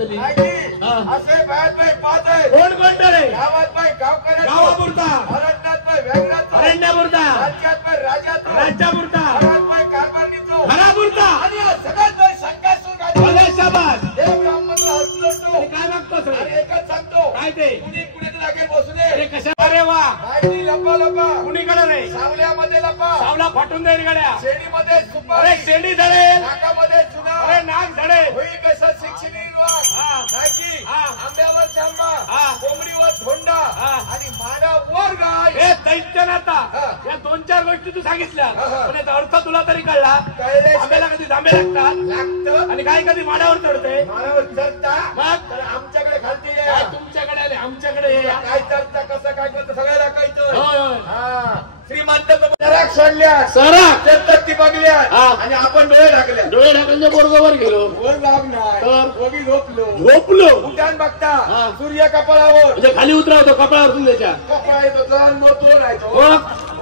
जातली असे बाहेर बाई पाच आहे कोण कोणतं रे गावात बाई गावकऱ्या गावापुरता अरण्यात बाई वेगळाच अरण्यापुरता राज्यात बाई राजात राज्यापुरता घरात बाई कारभारणीचो घरापुरता आणि सगळ्यात बाई संघासून गाडी शाबास देव ब्राह्मण हसतो काय मागतोस रे अरे एकच सांगतो काय ते कुणी कुणी लागेल बसू दे अरे कशा अरे वा माहिती लपा लपा कुणीकडे रे सावल्यामध्ये लपा सावला फाटून जाईल गाड्या शेणीमध्ये अरे सुपारी शेंडी धडेल नाकामध्ये चुना अरे नाक धडेल होई कसं शिक्षणी नाकी आंब्यावर जांबा कोंबडीवर धोंडा आणि माडावर गाय हे दैत्यनाथा या दोन चार गोष्टी तू सांगितल्या पण याचा अर्थ तुला तरी कळला आंब्याला कधी जांबे लागतात आणि काय कधी माडावर चढते माडावर चढता मग तर आमच्याकडे खालती ये काय तुमच्याकडे आले आमच्याकडे ये काय चढता कसं काय करतं सगळं दाखवायचं होय होय श्रीमंत जराक सोडल्या सरा चढतात ती बघल्या आणि आपण डोळे ढाकल्या डोळे ढाकले बोरगावर गेलो वर लाभ नाही तर दोघी झोपलो झोपलो उठान बघता सूर्य कपाळावर म्हणजे खाली उतरावतो कपड्यावरून त्याच्या कपडा येतो जण मोतो राहायचो हो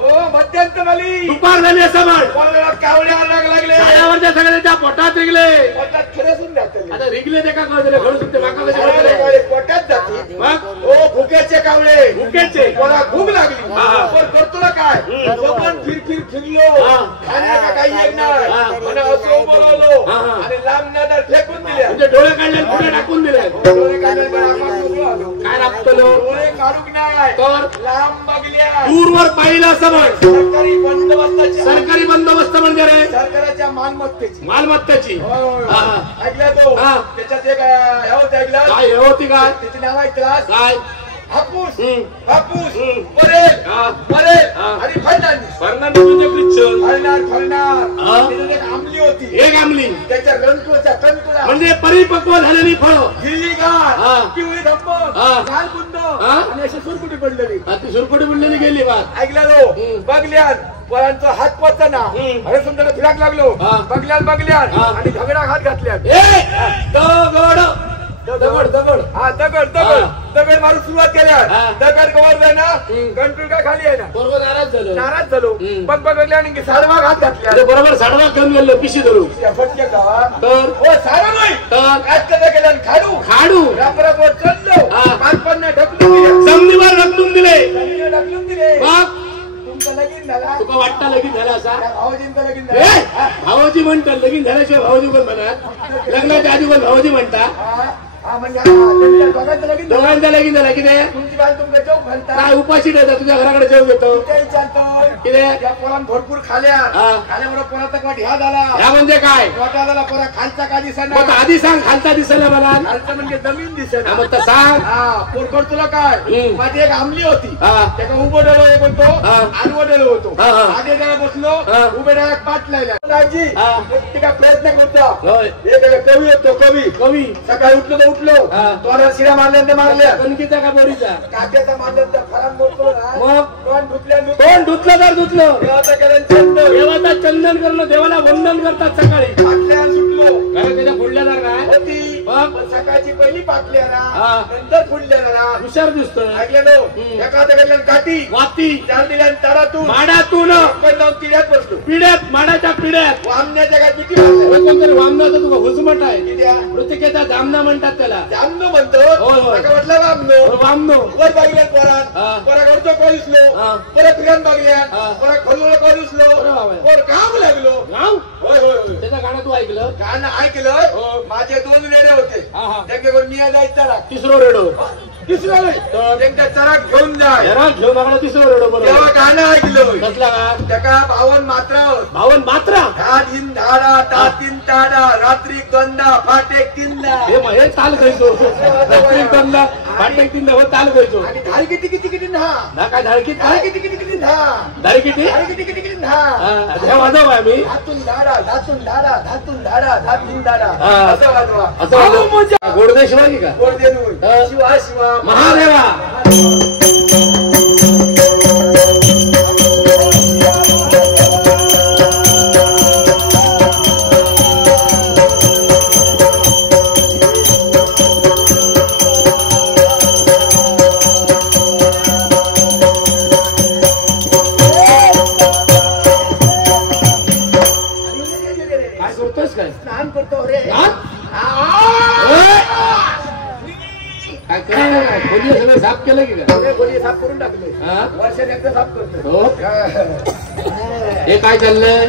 हो मध्यंत झाली दुपार झाली असं म्हण कोणाला कावड्या लागले साड्यावरच्या सगळ्याच्या पोटात रिगले पोटात खरंच जाते आता रिगले ते का कळले घडू शकते माका कसे वाटले पोटात जाते मग हो भुक्याचे कावळे भुकेचे कोणा भूक लागली पण करतो ना काय सोबत फिरलो खाण्याचा काही येत नाही मला असं बोलवलो आणि लांब नजर फेकून दिल्या म्हणजे डोळे काढले पुढे टाकून दिले डोळे काढले पण आपण मोकळं आलो. काय लागतलो डोळे काढूक नाही तर लांब बघल्या दूरवर पाहिलं असं म्हण सरकारी बंदोबस्ताची सरकारी बंदोबस्त म्हणजे रे सरकाराच्या मालमत्तेची मालमत्ताची ऐकल्या तो त्याच्यात एक हे होतं ऐकलं काय होती काय त्याचे नाव ऐकलं काय हापूस हापूस परेल आणि फर्नांडिस फर्नांडिस म्हणजे ख्रिश्चन फळणार त्याच्यात एक आमली होती एक आमली त्याच्या गंतूच्या कंतुळा म्हणजे परिपक्व झालेली फळं हिरवीगार पिवळी धम्मक लाल बुंद आणि अशी सुरकुटी पडलेली ती सुरकुटी बुडलेली गेली बात ऐकला तो बघल्यान पोरांचा हात पोचना अरे सुंदर फिराक लागलो बघल्यान आणि झगडा हात घातल्यान दगड मारून सुरुवात केल्या दगड कवर जाय ना कंट्रोल काय खाली आहे ना बरोबर नाराज झालो बघ बघल्या आणि सारवा घात घातल्या बरोबर साडवा घेऊन गेलो पिशी धरू फटके गावात तर हो सारा नाही काय कसं केलं खाडू रापरावर चढलो पानपण्या ढकलून दिल्या जमिनीवर ढकलून दिले ढकलून दिले मग तुमचं लगीन झाला तुका वाटतं लगीन झालं असा भाऊजींचं लगीन झालं भाऊजी म्हणतात लगीन झाल्याशिवाय भाऊजी पण म्हणत लग्नाच्या आधी पण भाऊजी म्हणता म्हणजे दोघांचं लगीन दोघांचा लगीन झाला किती तुमची बाई तुमचं चौक घालता काय उपाशी ठेवता तुझ्या घराकडे जेव घेतो किती या पोरान भरपूर खाल्यामुळे पोराचा कट ह्या झाला ह्या म्हणजे काय मोठा झाला पोरा खालचा का दिसना मग आधी सांग खालचा दिसला मला खालचा म्हणजे जमीन दिसना मग तर सांग पोरकर तुला काय माझी एक आमली होती त्याचा उभं डोळो एक होतो आडवं डोळो होतो आधी जरा बसलो उभे डोळ्यात पाठ लायला आजी ते काय प्रयत्न करतो एक कवी होतो कवी सकाळी उठलो तर उठलो तोंडात शिरा मारल्या मारल्या कणकीचा का बोरीचा काट्याचा मारल्या फरान मोडतो ना मग तोंड धुतल्या कोण धुतलं तर धुतलं देवाचा केलं चंदन देवाचा चंदन करणं देवाला वंदन करतात सकाळी पाटल्या सुटलो काय त्याच्या फुडल्यादार काय होती सकाळची पहिली पाटली ना नंतर फुडल्या ना हुशार दिसतोय ऐकलेलो एका हाताकडल्या काठी वाती चार दिल्या तारातून माडातून पण जाऊन तिड्यात बसलो पिढ्यात माडाच्या पिढ्यात वामण्याच्या काय किती वाजल्या कोणतरी वामनाचा तुका हुजमट आहे कित्या मृतिकेचा जामना म्हणतात त्याला जामनो म्हणतो म्हटलं वामनो वर बघल्या पोरात पोराकडचं कॉलिसलो परत फिरान बघल्या पोरा खोललो कॉलिसलो पोर काम लागलो होय होय त्याचं गाणं तू ऐकलं गाणं ऐकलं माझे दोन रेडे होते त्यांच्याकडून मी जायचा तिसरो रेडो तिसरं त्यांच्या चराक घेऊन जाय घेऊन आला तिसरो रेडो बरोबर तेव्हा गाणं ऐकलं कसला का त्याका 52 मात्रा भावन मात्रा दिन धाडा तातीन ताडा रात्री गंदा फाटेक तिंदा हे ताल खायचो रात्री गंदा फाटेक तिंदा हो ताल खायचो आणि धाळ किती किती किती ना काय धाडकी धाळ किती किती किती ना धाडी किती धाळ किती किती किती ना हे वाजव आम्ही धातून धाडा धातून धाडा धातून धाडा धातून धाडा असं वाजवा असं गोडदे शिवाजी का गोडदेनूर शिवा शिवा महादेवा स्नान करतो रे खोली सगळं साफ केलं की काय? खोली साफ करून टाकले. वर्षाने एकदा साफ करतो. हे काय चाललंय?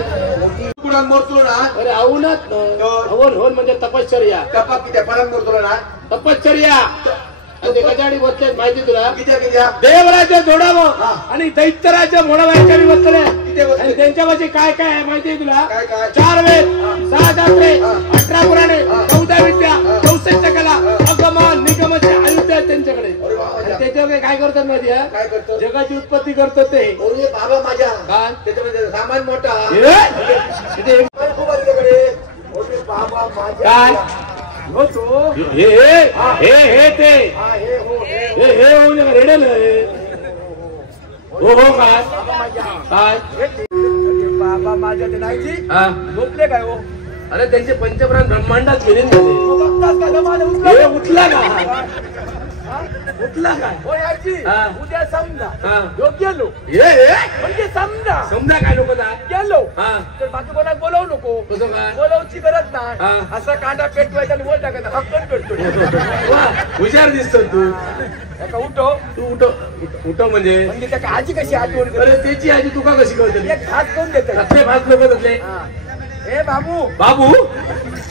कुणाला मोरतो ना? अरे अवनच अवन होन म्हणजे तपश्चर्या. टपाक किती पणाला मोरतो ना? तपश्चर्या ते कजाडी बसले माहिती तुला? किती देवराज्य जोडावं आणि दैत्यराज्य मोडावायच्या बी बसले. किती त्यांच्या पाशी काय काय आहे माहितीये तुला? काय काय? 4 वेद, 6 शास्त्रे, 18 पुराणे, 14 विद्या, 64 कला, अगम निगमचे आयुध आहेत त्यांच्याकडे. आणि त्याच्यावर काय करतात माहिती आहे? काय करतो? जगाची उत्पत्ती करतो ते. ओरे बाबा माझ्या काय त्याच्यामध्ये सामान मोठा तिथे खूप आलीकडे. ओरे बाबा माझ्या काय हो तो हे ते हे होऊन रेडेल हो काय काय बाबा माझ्या ते नाहीची झोपले काय हो? अरे त्यांचे पंचप्राण ब्रह्मांडात गेले हे उठला का? उठला काय? हो याची उद्या समजा योग्य लो हे म्हणजे समजा काय लोक गेलो तर बाकी कोणाला बोलावू नको. कसं काय? बोलावची गरज नाही. असा कांदा पेटवायचा आणि वर टाकायचा हक्कन पेटतो. हुशार दिसतो तू. उठो तू उठो म्हणजे त्या आजी कशी आठवण अरे त्याची आजी तुका कशी कळते? एक हात करून देते. कसले भात लोक तसले? ए बाबू बाबू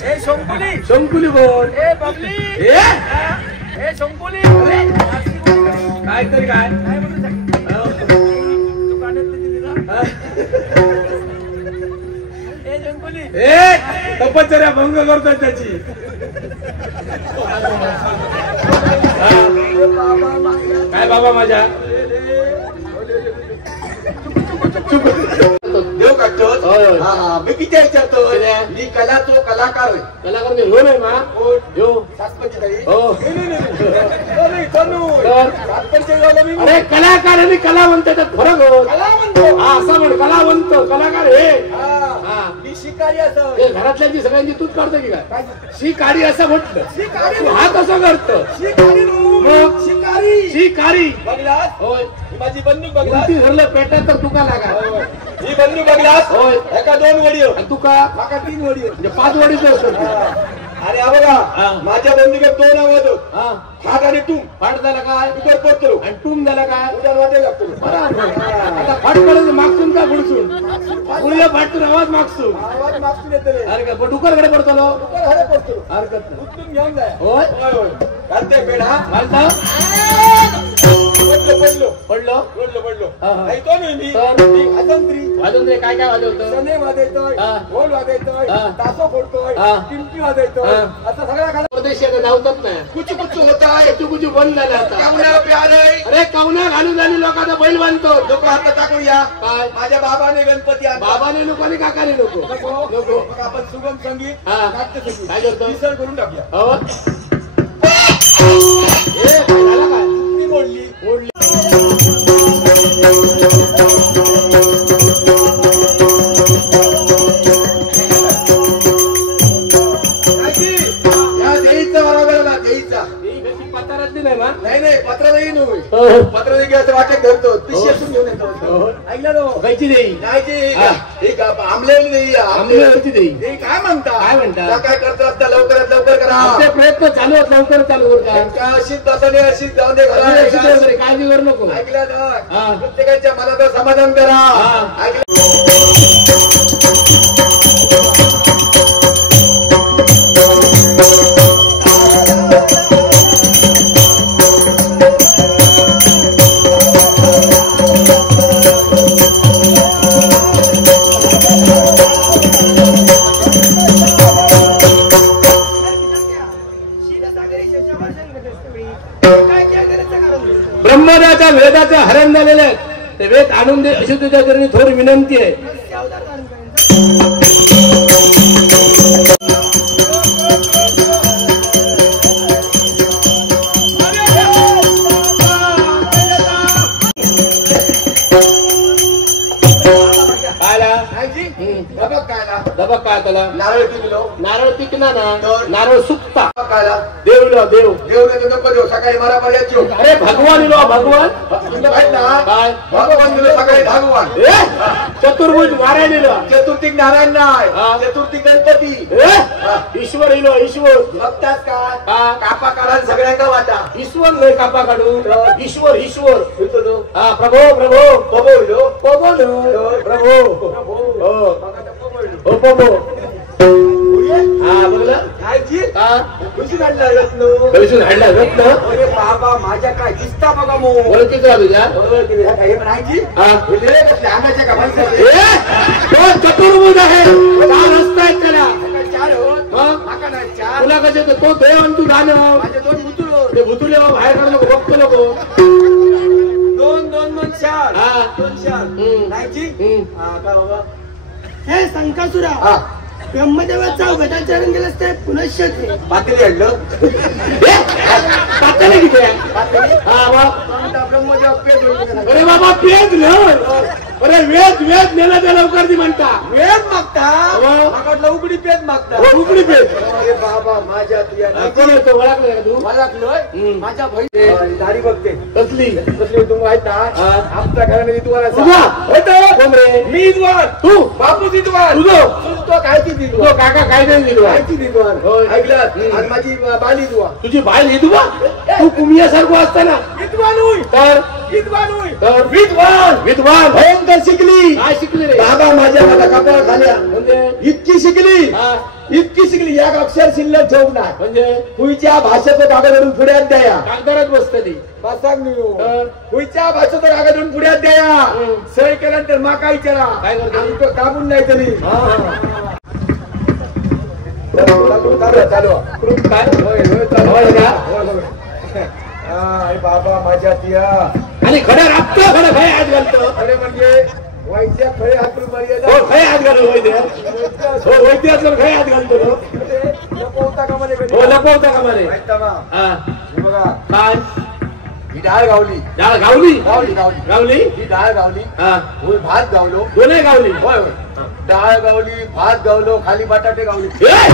ए शंकुली शंकुली बोल. ए बबली ए शंकुली काय तरी काय ए शंकुली तपश्चर्या भंग करतोय त्याची. काय बाबा माझ्या देव काढतो. मी किती विचारतो? मी कलाचो कलाकार होय. कलाकार मी हो नाही मा हो अरे कलाकार आणि कलावंत त्याच्यात फरक हो. असं म्हण कलावंत कलाकार हे मी शिकारी असं घरातल्यांची सगळ्यांची तूच काढतो की काय? शिकारी असं म्हटलं हा कसं करतो? शिकारी बघलास होय. माझी बंदूक बघलास धरलं पेटात तर तुका लागा. ही बंदूक बघलास होय. एका 2 वडी तुका माका 3 वडी म्हणजे 5 वडीच असतो. अरे हा बघा माझ्या बंदुकीत 2 आवाज होत. फाट आणि टूम. फाट झाला काय? उतर पडतो आणि टूम झाला काय? उद्या वाजायला लागतो. आता फाट पडत मागसून का पुढसून पुढे फाटून आवाज मागसून आवाज मागसून येतो रे. अरे का डुकरकडे पडतो लो हरे पडतो. हरकत नाही. उचलून घेऊन जाय. होय होय घालते पेढा घालता पडलो ऐकतो ना मी वाजवून काय काय वाजवतो? सने वाजवतोय ढोल वाजवतोय तासो फोडतोय टिमकी वाजवतोय असं सगळ्या परदेशी धावतात नाही. कुचू होताय कुचू बंद झाला आता. कावण्याला प्यार आहे. अरे कवना घालून झाली लोकांचा बैल बांधतो. लोक हात टाकूया. काय माझ्या बाबाने गणपती बाबाने नको आणि काकाने नको नको. आपण सुगम संगीत नाट्य संगीत काय करतो? मिसळ करून टाकूया. हो झाला काय? मी मोडली नाही पत्र देईन पत्र दे वाटेत धरतो पिशेतून घेऊन येतो. ऐकलं तो कैची देई नाही आमलेली देई आमलेची देई. काय म्हणता काय करतात लवकरात लवकर करा. आपले प्रयत्न चालू आहेत लवकर चालू करता. अशीच बसणे अशीच जाऊन दे काळजी करू नको. ऐकलं ना प्रत्येकाच्या मनाचं समाधान करा. ब्रह्मदेवाच्या वेदाचे हरण झालेले आहेत. ते वेद आणून दे अशी तुझ्या घरी थोडी विनंती आहे. दबक काय त्याला? नारळ पिकलो नारळ पिकला ना नारळ सुकता. देव इलो देव देव नको देव सकाळी मारा पर्याय अरे भगवान इलो भगवान तुमचं माहित ना काय भगवान दिलं सकाळी भगवान चतुर्भुज नारायण इलो चतुर्थी नारायण नाही चतुर्थी गणपती ईश्वर इलो ईश्वर बघतात का कापा काढा सगळ्यांना वाटा ईश्वर नाही कापा काढू ईश्वर ईश्वर हा प्रभो प्रभो प्रभो इलो प्रभो प्रभो हो प्रभो हा बघलं कायची हा कशी काढला रत्न कळसून हाडला रत्न अरे बाबा माझ्या काय दिसता बघा मो ओळखीत राहा तुझ्या हे म्हणायची आणायच्या का तो चतुर्भुज आहे चार रस्ता आहेत त्याला चार मग नाही चार तुला कसे तो देव आणि तू गाणं माझे दोन भुतुळ ते भुतुले बाहेर काढू नको बघतो नको दोन दोन दोन चार हा. दोन चार नाहीची काय बाबा हे संकासुरा ब्रह्मदेवाचा गदाचरण केलं ते पुनश्च पातेली आणलं पातळी किती आहे हा मग ब्रह्मदेव पेट होईल. अरे बाबा पेज न अरे वेद वेद नेला ते लवकर दी म्हणता वेद मागता हो. मागवलं उघडी पेट मागता हो, उघडी पेज अरे बाबा माझ्या तुझ्या कोण येतो ओळखलं का तू मला लागलोय माझ्या बहिणी दारी बघते कसली कसली तुम्ही माहित ना आमच्या घरामध्ये तुम्हाला तुझा कोण रे मी विद्वान तू बापू विद्वान तुझं तो कायची तुझं विद्वान काका काय नाही दिलं कायची विद्वान होय. ऐकलं आणि माझी बाली विद्वान तुझी बाय लिहिदुबा तू कुमियासारखं असताना विद्वान होई तर विद्वान होई तर विद्वान विद्वान भयंकर शिकली काय शिकली रे बाबा माझ्या मला कपाळ खाल्या म्हणजे इतकी शिकली हा, इतकी शिकली एक अक्षर शिल्लक ठेवू नाही म्हणजे पुढच्या भाषेचं कागदवरून पुढ्यात द्या कागदारात बसतं ती पुढच्या भाषेचं कागदवरून पुढ्यात द्या सही केल्यानंतर मा काय विचारा काय करतो? आमचं दाबून नाही तरी चालू काय होय होय चालू होय का? अरे बाबा माझ्या तिया आणि खड्या राबतो खडं खय हात घालतो अरे म्हणजे वैद्या खळे हातून मर्यादा हो खय हात घालतो वैद्य हो वैद्याचं खय हात घालतो नको होता का मध्ये हो लपवता का मारे माहित ना हा हे बघा काय ही डाळ गावली डाळ गावली गावली गावली गावली ही डाळ गावली हा होय भात गावलो दोन्ही गावली होय होय डाळ गावली भात गावलो खाली बटाटे गावले काय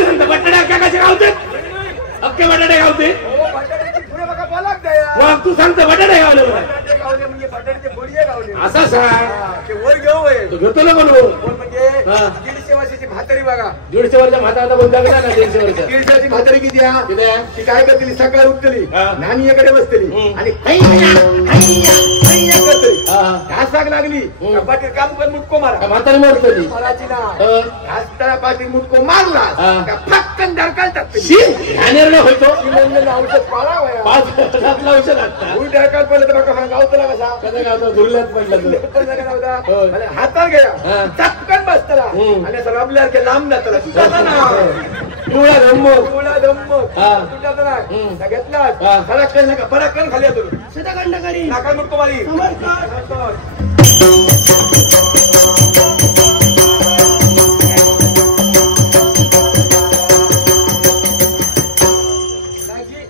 म्हणतो बटाट्या काय कसे गावते अख्खे बटाटे गावते बटाट्याची पुढे बघा बोलाक द्या मग तू सांगतो बटाटे गावले म्हणून. बटाटे गावले म्हणजे बटाट्याचे बोडिये गावले असा सांग ते वर घेऊ होय तो घेतो ना कोण कोण म्हणजे हा. 150 वर्षाची म्हातारी बघा 150 वर्ष म्हातारा कोणता गेला ना 150 वर्ष 150 वर्षाची म्हातारी किती आहे किती आहे? ती काय करतली सकाळ उठतली हा. नानीकडे बसतली हम्म. आणि करतली हा. घास लाग लागली हम्म. पाटील काम कर मुटको मारा का म्हातारी मरतो ती माराची ना हा. घासताना पाटील मुटको मारला हा. का फक्कन डरकाल टाकते शी घाणेरडं होतो औषध पाळा 5 वर्षातला औषध लागता उलट डरकाल पडलं तर बघा गावतला कसा कसा गावतो धुरल्यात पडला तो हो. हातात गेला हा. चटकन बसतला हम्म. आणि असं रबल्यासारखे लांब जातला पिवळा धम्मक तुला धम्मक हा. तुझ्या हम्म. घेतला हा. फरक खाली येतो सदाखंडकरी नाका मुटको मारी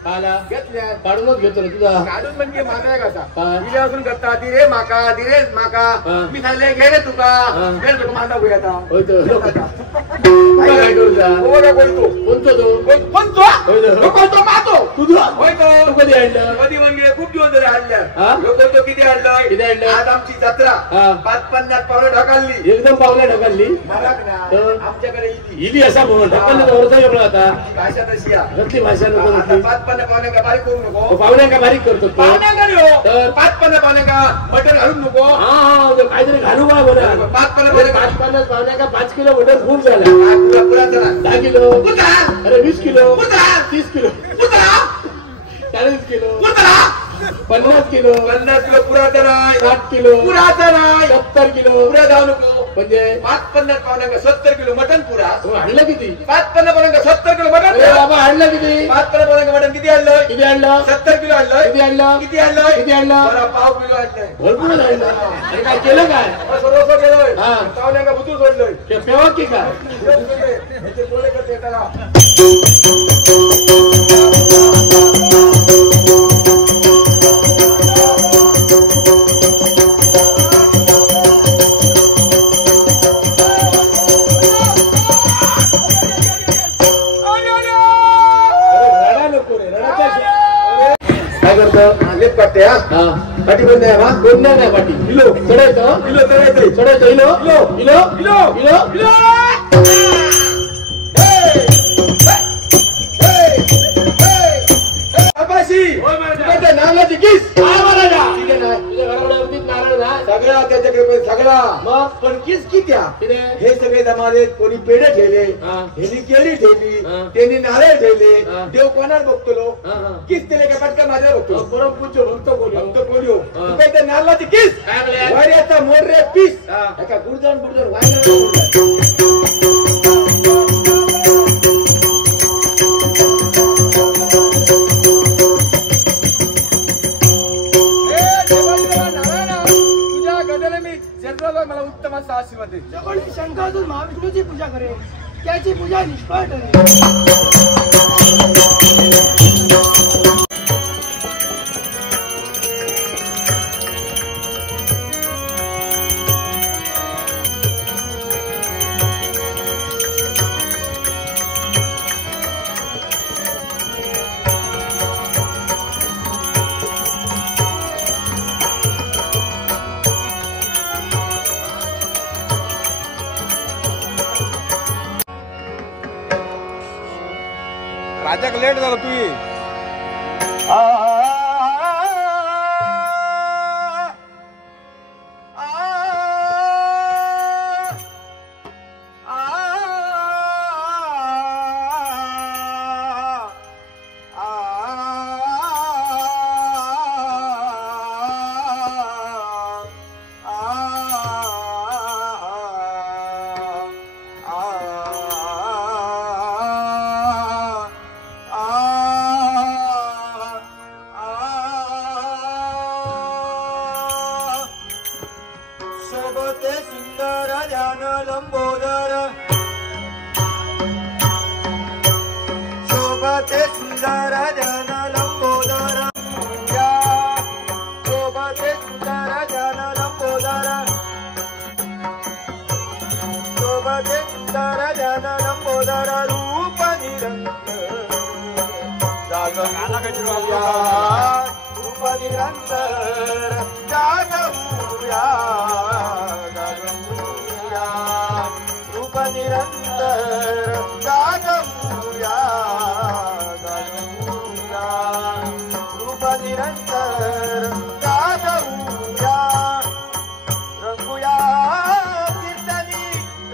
आला घेतल्या काढूनच घेतो रे तुझा काढून म्हणजे मागा कसा हा. दिल्यापासून करता दिरे माका दिरेच माका हा. मी सांगले घे रे तुका हा. घे तुका मांडा होई आता होय तो तुला काय करू जा? हो का कोणतो कोणतो तो कोणतो होय तो. हो कोणतो मातो तुझं होय तो तू कधी आणलं कधी म्हणजे खूप दिवस झाले आणल्या हा? लोक तो किती किती आणलं आणलं? आज आमची जत्रा हा. 5-50 पावलं ढकलली एकदम पावल्या ढकलली मराठ ना तर? आमच्याकडे इली इली असा बोल ढकललं तर वरचा वेगळा आता भाषा तशी आहे. कसली भाषा नको आता नको. 5-50 पावलं का बारीक करू तो नको पाहुण्या का बारीक करतो तो? पाहुण्या का नाही हो तर? 5-50 पावलं का मटण घालून नको हा हा तो काहीतरी घालू बा बरं 5-50 पावलं का 5-50 पाहुण्या का 5 किलो मटण खूप झाला पुरा पुरा जरा 10 किलो कुत्रा अरे 20 किलो कुत्रा 30 किलो कुत्रा 40 किलो कुत्रा 50 किलो 50 किलो पुरा तर आहे 60 किलो पुरा तर आहे 70 किलो पुरा जाऊ नको म्हणजे 5-50 पावलं का 70 किलो मटण पुरा तो आणलं किती 5-50 पावलं का 70 किलो मटण अरे पुरा बाबा आणलं किती 5-50 पावलं का मटण किती आणलं किती आणलं 70 किलो आणलं किती आणलं किती आणलं किती आणलं बरं, पाव किलो आणलंय भरपूर आणलं अरे काय केलं काय सर्वस्व गेलोय हा. पावल्या का बुतू सोडलोय ते पेवा की काय याचे डोळे करते त्याला करतो लेप काढते हा पाठी बंद आहे हा कोण नाही पाठी इलो चढायचं चढायचं इलो इलो इलो इलो इलो नारळाची किस सगळा त्याच्याकडे सगळा मग पण किस किती किती? हे सगळे जमाले कोणी पेढे ठेवले ह्यांनी केळी ठेवली त्यांनी नारळ ठेवले देव कोणाला बघतो किस दिले का पटकन माझ्या बघतो बरोबर पूछो भक्त बोलो भक्त बोलू नारळाची किस काय बोले वाड्याचा मोर्रे पीस एका गुडजाऊन वायला मला उत्तम असा आशीर्वाद दे. कोणी शंकरातून महाविष्णूची पूजा करेल त्याची पूजा निष्फळ ठरेल. राजा लेट झाला तू ये शोभते सुंदर ध्यान लंबोदर शोभते सुंदर ध्यान लंबोदर शोभते सुंदर ध्यान लंबोदर शोभते सुंदर ध्यान लंबोदर रूप निरंतर जागरूया रूप निरंतर जागरूया रूप निरंतर जागरूया रूप निरंतर जागरूया रंगूया कीर्तनी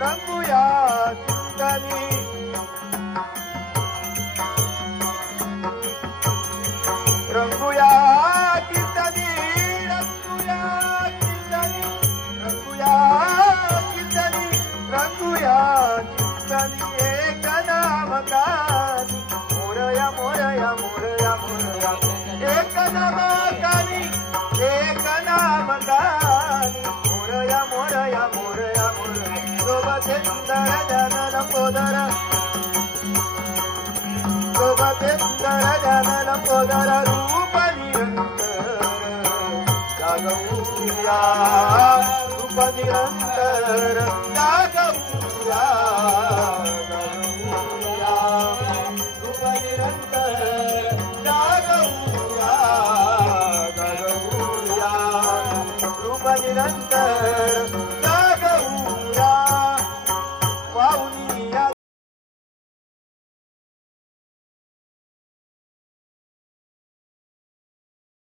रंगूया कीर्तनी रंगूया कीर्तनी रंगूया कीर्तनी रंगूया कीर्तनी रंगूया कीर्तनी एक नामकानी मोरया मोरया मोरया मोरया एक नामकानी मोरया मोरया मोरया मोरया शोभते सुंदर ध्यान लंबोदर शोभते सुंदर ध्यान लंबोदर रूप निरंतर जागरूया रूप निरंतर जागरूया रूप निरंतर जागरूया रूप निरंतर